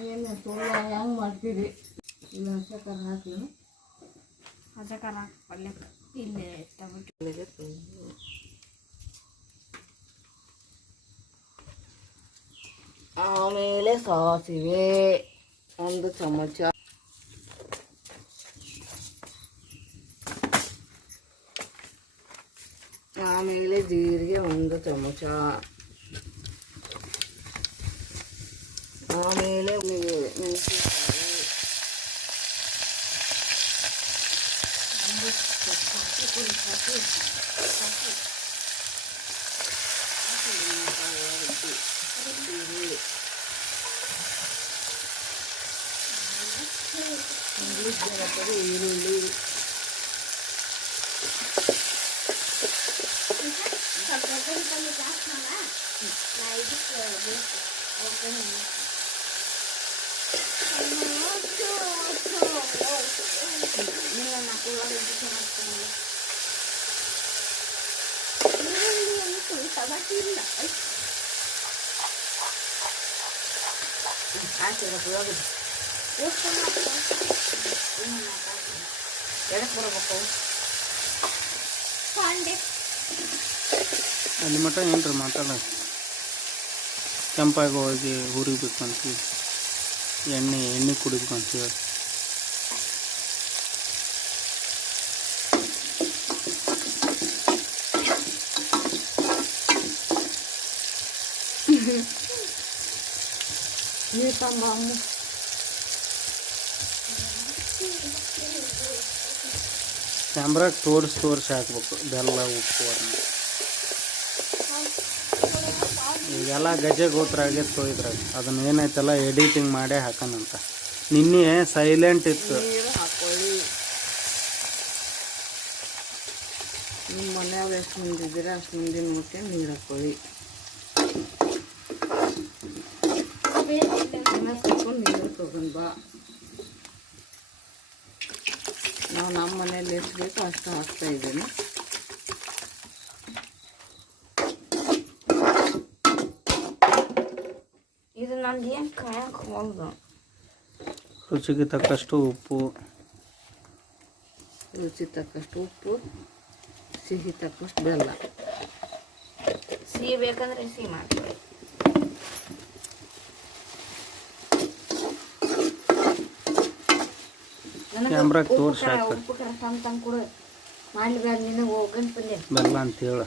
ಏನು ತುಳ್ಳ ಹೆಂಗೆ ಮಾಡ್ತೀರಿ? ಇಲ್ಲ ಹಸೆಕಾರ ಹಾಕಿ ಹಸೆಕಾರ ಹಾಕಿ ಪಲ್ಯಕ್ಕೆ ಇಲ್ಲೇ ಟೊಮೆಟೊ ಆಮೇಲೆ ಸಾಸಿವೆ 1 ಚಮಚ, ಆಮೇಲೆ ಜೀರಿಗೆ 1 ಚಮಚ, ಆಮೇಲೆ ಮೆಣಸಿನಕಾಯಿ ಈರುಳ್ಳಿ ಎಡಕ್ಕೆ ಬರಬೇಕು ಅಲ್ಲಿ ಮಟ್ಟ ಏನ್ರಿ ಮಾತಾಡ ಕೆಂಪಾಗಿ ಹೋಗಿ ಹುರಿಬೇಕಂತ ಎಣ್ಣೆ ಕುಡಿಬೇಕಂತ ಹೇಳಿ ನೀರು ತಂಬ ಕ್ಯಾಮ್ರಾಗ ತೋರಿಸಿ ಹಾಕ್ಬೇಕು ಬೆಲ್ಲ ಉಪ್ಪು ಅದನ್ನ ಈಗೆಲ್ಲ ಗಜೆ ಗೋತ್ರ ಆಗಿತ್ತು ಇದ್ರಾಗ ಅದನ್ನ ಏನೈತಲ್ಲ ಎಡಿಟಿಂಗ್ ಮಾಡೇ ಹಾಕನಂತ ನಿನ್ನೆ ಸೈಲೆಂಟ್ ಇತ್ತು. ನೀರು ಹಾಕೊಳ್ಳಿ. ನಿಮ್ಮ ಮನ್ಯಾಗ ಎಷ್ಟು ಮಂದಿ ಇದ್ದೀರ ಅಷ್ಟು ಮಂದಿ ನೋಡ್ಕೊಂಡು ನೀರು ಹಾಕೊಳ್ಳಿ. ತಗೊಂಡು ನೀರು ತಗೊಂಡು ಬಾ. ನಾವು ನಮ್ಮ ಮನೇಲಿ ಎಷ್ಟು ಬೇಕೋ ಅಷ್ಟು ಹಾಕ್ತಾ ಇದ್ದೀನಿ. ಇದು ನಂದು ಏನು ಕಾಯಕ್ಕೆ ಹೋಗ್ದು. ರುಚಿಗೆ ತಕ್ಕಷ್ಟು ಉಪ್ಪು, ರುಚಿ ತಕ್ಕಷ್ಟು ಉಪ್ಪು, ಸಿಹಿ ತಕ್ಕಷ್ಟು ಬೆಲ್ಲ. ಸಿಹಿ ಬೇಕಂದ್ರೆ ಸಿಹಿ ಮಾಡ್ತೀವಿ. ಕ್ಯಾಮ್ರಾಗ ತೋರಿಸಿ ಹಾಕ ಉಪ್ಪು ಖಾರ ತಂದು ಕೊಡು. ಮಾಡ್ಲಿ ಬೇಡ ನಿನಗೆ ಹೋಗಂತ ಬಂದೆ ಬೆಲ್ಲ ಅಂತೇಳಿ